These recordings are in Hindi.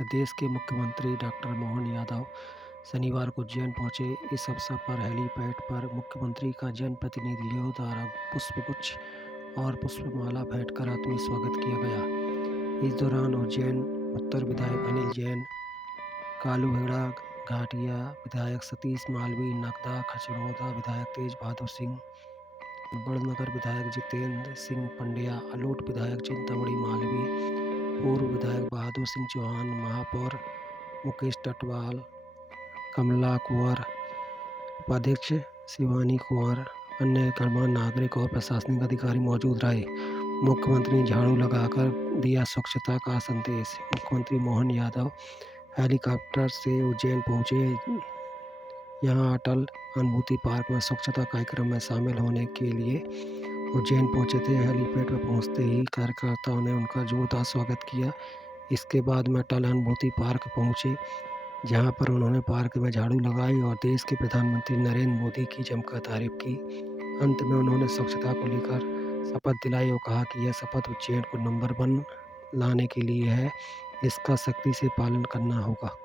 प्रदेश के मुख्यमंत्री डॉक्टर मोहन यादव शनिवार को उज्जैन पहुंचे। इस अवसर पर हेलीपैड पर मुख्यमंत्री का जनप्रतिनिधियों द्वारा पुष्पगुच्छ और पुष्पमाला भेंट कर आत्मीय स्वागत किया गया। इस दौरान उज्जैन उत्तर विधायक अनिल जैन, कालूहेड़ा घाटिया विधायक सतीश मालवी, नगदा खचरौदा विधायक तेज बहादुर सिंह, बड़नगर विधायक जितेंद्र सिंह पंड्या, अलोट विधायक चिंतामणि मालवी, पूर्व विधायक बहादुर सिंह चौहान, महापौर मुकेश टटवाल, कमला कुंवर, उपाध्यक्ष शिवानी कुंवर, अन्य गणमान्य नागरिक और प्रशासनिक अधिकारी मौजूद रहे। मुख्यमंत्री ने झाड़ू लगाकर दिया स्वच्छता का संदेश। मुख्यमंत्री मोहन यादव हेलीकॉप्टर से उज्जैन पहुंचे। यहां अटल अनुभूति पार्क में स्वच्छता कार्यक्रम में शामिल होने के लिए उज्जैन पहुंचे थे। हेलीपैड पर पहुंचते ही कार्यकर्ताओं ने उनका जोरदार स्वागत किया। इसके बाद में अटल अनुभूति पार्क पहुंचे, जहां पर उन्होंने पार्क में झाड़ू लगाई और देश के प्रधानमंत्री नरेंद्र मोदी की जमकर तारीफ की। अंत में उन्होंने स्वच्छता को लेकर शपथ दिलाई और कहा कि यह शपथ उज्जैन को नंबर 1 लाने के लिए है, इसका सख्ती से पालन करना होगा।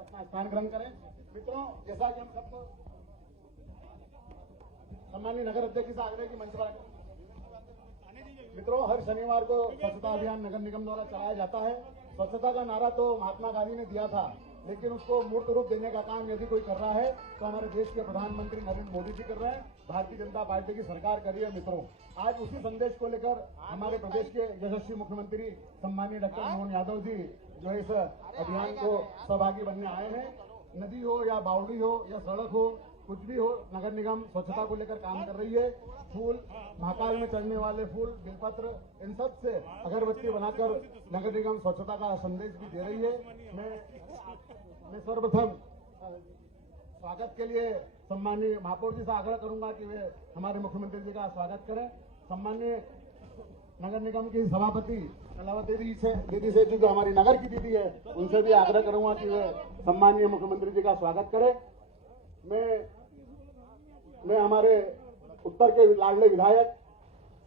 अपना स्थान ग्रहण करें। मित्रों, जैसा कि हम सबको सम्मानीय नगर अध्यक्ष से आग्रह की मंच पर मित्रों, हर शनिवार को स्वच्छता अभियान नगर निगम द्वारा चलाया जाता है। स्वच्छता का नारा तो महात्मा गांधी ने दिया था, लेकिन उसको मूर्त रूप देने का काम यदि कोई कर रहा है तो हमारे देश के प्रधानमंत्री नरेंद्र मोदी जी कर रहे हैं, भारतीय जनता पार्टी की सरकार कर रही है। मित्रों, आज उसी संदेश को लेकर हमारे प्रदेश के यशस्वी मुख्यमंत्री सम्मानीय डॉक्टर मोहन यादव जी जो इस अभियान को सहभागी बनने आए हैं। नदी हो या बावड़ी हो या सड़क हो, कुछ भी हो, नगर निगम स्वच्छता को लेकर काम कर रही है। फूल, महाकाल में चढ़ने वाले फूल, बेलपत्र, इन सब से अगरबत्ती बनाकर नगर निगम स्वच्छता का संदेश भी दे रही है। मैं सर्वप्रथम स्वागत के लिए सम्मानीय महापौर जी से आग्रह करूंगा कि वे हमारे मुख्यमंत्री जी का स्वागत करें। सम्मानीय नगर निगम की सभापति कलावती दीदी से जो हमारी नगर की दीदी है, उनसे भी आग्रह करूंगा कि वे सम्मानीय मुख्यमंत्री जी का स्वागत करें। मैं हमारे उत्तर के लाडले विधायक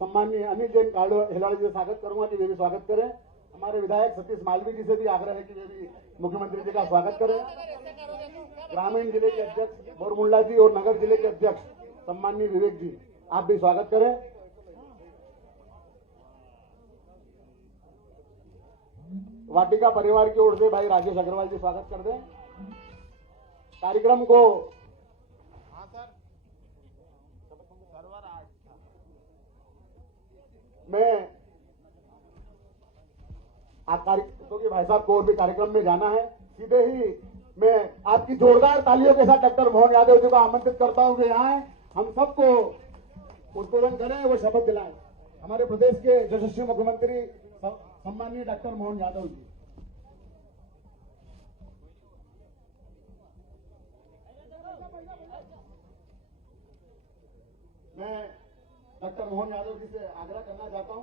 सम्मानीय अनिल जैन कालूहेड़ा जी से स्वागत करूंगा कि वे भी स्वागत करें। हमारे विधायक सतीश मालवी जी से भी आग्रह है कि वे भी मुख्यमंत्री जी का स्वागत करें। ग्रामीण जिले के अध्यक्ष बोरमुंडा जी और नगर जिले के अध्यक्ष सम्मानीय विवेक जी, आप भी स्वागत करें। वाटिका परिवार की ओर से भाई राजेश अग्रवाल जी स्वागत कर दें। कार्यक्रम को मैं क्योंकि भाई साहब को और भी कार्यक्रम में जाना है, सीधे ही मैं आपकी जोरदार तालियों के साथ डॉक्टर मोहन यादव जी को आमंत्रित करता हूं कि यहाँ हम सबको उद्बोधन करें, वो शपथ दिलाएं। हमारे प्रदेश के यशस्वी मुख्यमंत्री सम्मानीय डॉक्टर मोहन यादव जी। मैं डॉक्टर मोहन यादव जी से आग्रह करना चाहता हूं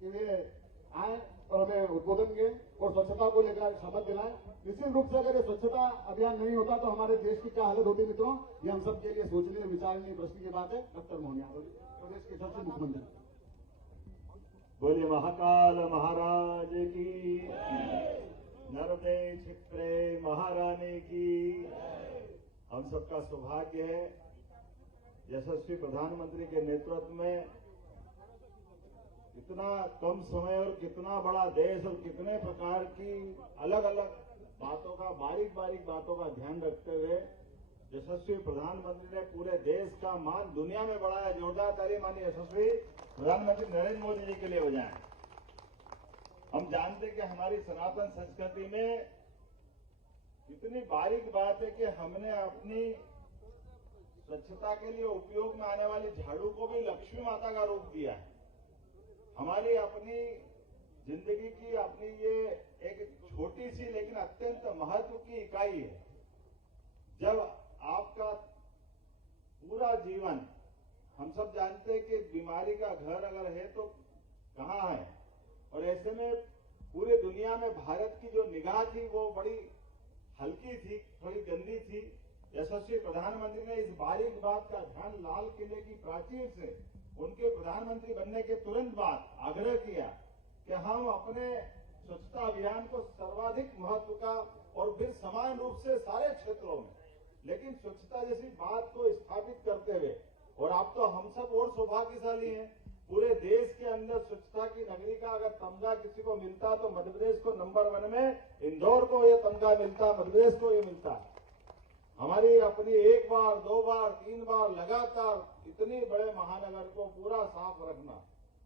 कि वे आए और हमें उद्बोधन दें और स्वच्छता को लेकर शपथ दिलाएं। निश्चित रूप से अगर ये स्वच्छता अभियान नहीं होता तो हमारे देश की क्या हालत होती मित्रों, ये हम सब के लिए सोचने विचारने प्रश्न की बात है। डॉक्टर मोहन यादव जी, प्रदेश के सबसे मुख्यमंत्री। बोले महाकाल महाराज की, नर्मदे क्षिप्रे महारानी की। हम सबका सौभाग्य है यशस्वी प्रधानमंत्री के नेतृत्व में इतना कम समय और कितना बड़ा देश और कितने प्रकार की अलग अलग बातों का, बारीक बारीक बातों का ध्यान रखते हुए यशस्वी प्रधानमंत्री ने पूरे देश का मान दुनिया में बढ़ाया। जोरदार ताली माननीय यशस्वी प्रधानमंत्री नरेंद्र मोदी जी के लिए बजाएं। हम जानते हैं कि हमारी सनातन संस्कृति में इतनी बारीक बात है कि हमने अपनी स्वच्छता के लिए उपयोग में आने वाली झाड़ू को भी लक्ष्मी माता का रूप दिया है। हमारी अपनी जिंदगी की अपनी ये एक छोटी सी लेकिन अत्यंत महत्व की इकाई है। जब आपका पूरा जीवन, हम सब जानते हैं कि बीमारी का घर अगर है तो कहाँ है, और ऐसे में पूरी दुनिया में भारत की जो निगाह थी वो बड़ी हल्की थी, थोड़ी गंदी थी। यशस्वी प्रधानमंत्री ने इस बारीक बात का ध्यान लाल किले की प्राचीर से उनके प्रधानमंत्री बनने के तुरंत बाद आग्रह किया कि हम अपने स्वच्छता अभियान को सर्वाधिक महत्व का और फिर समान रूप से सारे क्षेत्रों में, लेकिन स्वच्छता जैसी बात को स्थापित करते हुए, और आप तो हम सब और सौभाग्यशाली हैं, पूरे देश के अंदर स्वच्छता की नगरी का अगर तमगा किसी को मिलता तो मध्य प्रदेश को नंबर 1 में, इंदौर को ये तमगा मिलता, मध्य प्रदेश को ये मिलता है। हमारी अपनी 1 बार 2 बार 3 बार लगातार इतनी बड़े महानगर को पूरा साफ रखना,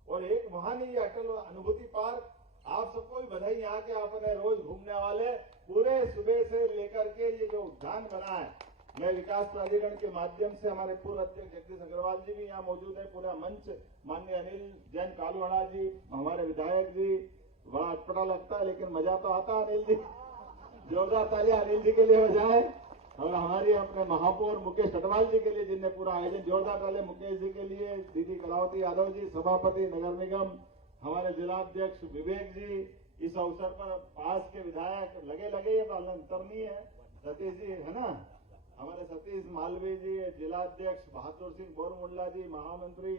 और एक वहां नहीं अटल अनुभूति पार्क, आप सबको भी बधाई। यहाँ के अपने रोज घूमने वाले पूरे सुबह से लेकर के ये जो उद्यान बना है, मैं विकास प्राधिकरण के माध्यम से हमारे पूर्व अध्यक्ष जगदीश अग्रवाल जी भी यहाँ मौजूद है, पूरा मंच, माननीय अनिल जैन कालवाड़ा जी, हमारे विधायक जी, बड़ा अटपटा लगता है लेकिन मजा तो आता है। अनिल जी, जोरदार तालियां अनिल जी के लिए बजाएं। और हमारी अपने महापौर मुकेश अटवाल जी के लिए जिनने पूरा आयोजन, जोरदार तालियां मुकेश जी के लिए, दीदी कलावती यादव जी, सभापति नगर निगम, हमारे जिलाध्यक्ष विवेक जी, इस अवसर पर पास के विधायक लगे ये अंतर नहीं है, सतीश जी है ना, हमारे सतीश मालवीय जी, जिलाध्यक्ष बहादुर सिंह बोरमुल्ला जी, महामंत्री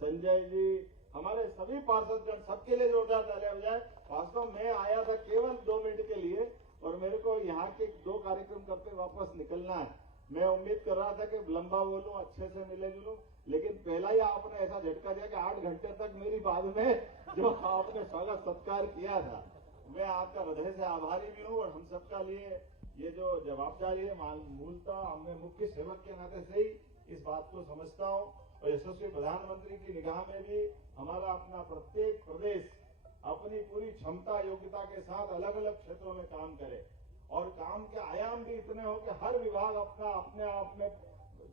संजय जी, हमारे सभी पार्षदगण, सबके लिए जोरदार तालियां बजाएं। वास्तव में आया था केवल 2 मिनट के लिए और मेरे को यहाँ के 2 कार्यक्रम करके वापस निकलना है। मैं उम्मीद कर रहा था कि लंबा बोलूं, अच्छे से मिले जुलूं, लेकिन पहला ही आपने ऐसा झटका दिया कि 8 घंटे तक मेरी बाद में जो आपने स्वागत सत्कार किया था, मैं आपका हृदय से आभारी भी हूँ। और हम सबका लिए ये जो जवाबदारी है, मूलतः मैं मुख्य सेवक के नाते से ही इस बात को समझता हूँ। और यशस्वी प्रधानमंत्री की निगाह में भी हमारा अपना प्रत्येक प्रदेश अपनी पूरी क्षमता योग्यता के साथ अलग अलग क्षेत्रों में काम करे, और काम के आयाम भी इतने हो कि हर विभाग अपने आप में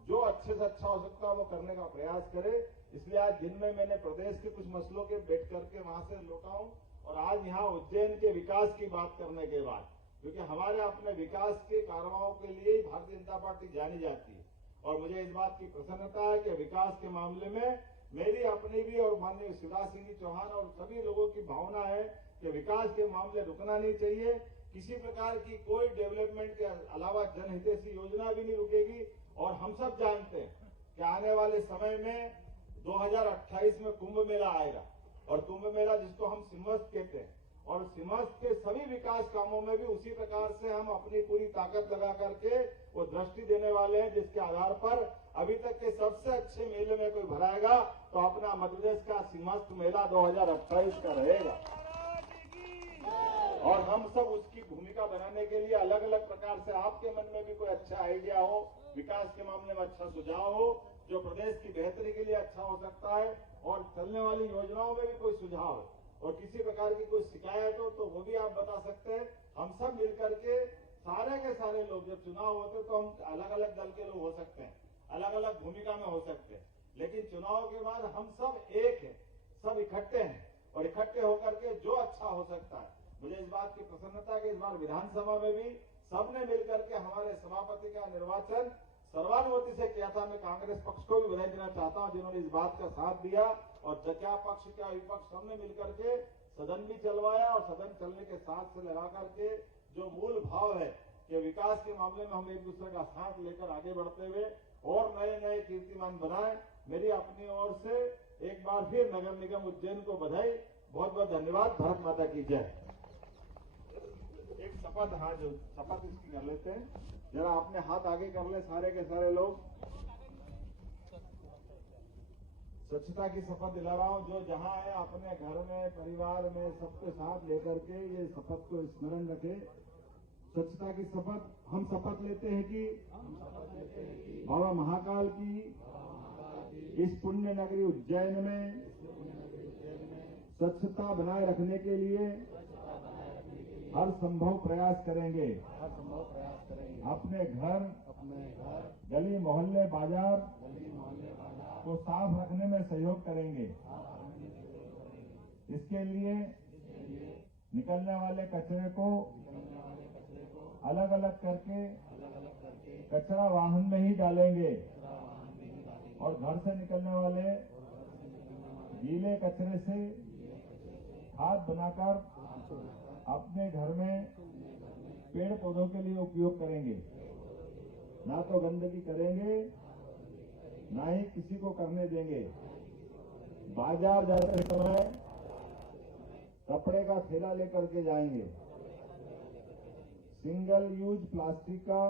जो अच्छे से अच्छा हो सकता है वो करने का प्रयास करे। इसलिए आज दिन में मैंने प्रदेश के कुछ मसलों के बैठ करके वहां से लौटा हूं, और आज यहाँ उज्जैन के विकास की बात करने के बाद, क्योंकि हमारे अपने विकास के कारवाओं के लिए ही भारतीय जनता पार्टी जानी जाती है, और मुझे इस बात की प्रसन्नता है कि विकास के मामले में मेरी अपनी भी और माननीय शिवराज सिंह चौहान और सभी लोगों की भावना है कि विकास के मामले रुकना नहीं चाहिए। किसी प्रकार की कोई डेवलपमेंट के अलावा जनहितैषी योजना भी नहीं रुकेगी। और हम सब जानते हैं कि आने वाले समय में 2028 में कुंभ मेला आएगा, और कुंभ मेला जिसको हम सिंहस्थ कहते हैं, और सिंहस्थ के सभी विकास कामों में भी उसी प्रकार से हम अपनी पूरी ताकत लगा करके वो दृष्टि देने वाले हैं, जिसके आधार पर अभी तक के सबसे अच्छे मेले में कोई भराएगा तो अपना मध्य प्रदेश का सिंहस्थ मेला 2028 का रहेगा। और हम सब उसकी भूमिका बनाने के लिए अलग अलग प्रकार से, आपके मन में भी कोई अच्छा आइडिया हो, विकास के मामले में अच्छा सुझाव हो, जो प्रदेश की बेहतरी के लिए अच्छा हो सकता है, और चलने वाली योजनाओं में भी कोई सुझाव है, और किसी प्रकार की कोई शिकायत हो तो वो भी आप बता सकते हैं। हम सब मिलकर के सारे के सारे लोग, जब चुनाव होते तो हम अलग अलग दल के लोग हो सकते हैं, अलग अलग भूमिका में हो सकते हैं, लेकिन चुनाव के बाद हम सब एक हैं, सब इकट्ठे हैं, और इकट्ठे होकर के जो अच्छा हो सकता है। मुझे इस बात की प्रसन्नता है कि इस बार विधानसभा में भी सबने मिलकर के हमारे सभापति का निर्वाचन सर्वानुमति से किया था। मैं कांग्रेस पक्ष को भी बधाई देना चाहता हूं जिन्होंने इस बात का साथ दिया, और क्या पक्ष क्या विपक्ष सबने मिलकर के सदन भी चलवाया, और सदन चलने के साथ से लगा करके जो मूल भाव है कि विकास के मामले में हम एक दूसरे का साथ लेकर आगे बढ़ते हुए और नए नए कीर्तिमान बनाए। मेरी अपनी ओर से एक बार फिर नगर निगम उज्जैन को बधाई, बहुत बहुत धन्यवाद। भारत माता की जय। एक शपथ, हाँ जो शपथ इसकी कर लेते हैं, जरा अपने हाथ आगे कर ले सारे के सारे लोग। स्वच्छता की शपथ दिला रहा हूँ, जो जहाँ है अपने घर में परिवार में सबके साथ लेकर के ये शपथ को स्मरण रखे। स्वच्छता की शपथ हम शपथ लेते हैं कि बाबा महाकाल की इस पुण्य नगरी उज्जैन में स्वच्छता बनाए रखने के लिए हर संभव प्रयास करेंगे। अपने घर, गली मोहल्ले, बाजार को साफ रखने में सहयोग करेंगे। इसके लिए निकलने वाले कचरे को अलग अलग करके कचरा वाहन में ही डालेंगे और घर से निकलने वाले गीले कचरे से खाद बनाकर अपने घर में पेड़ पौधों के लिए उपयोग करेंगे। ना तो गंदगी करेंगे, ना ही किसी को करने देंगे। बाजार जाते समय कपड़े का थैला लेकर के जाएंगे। सिंगल यूज प्लास्टिक का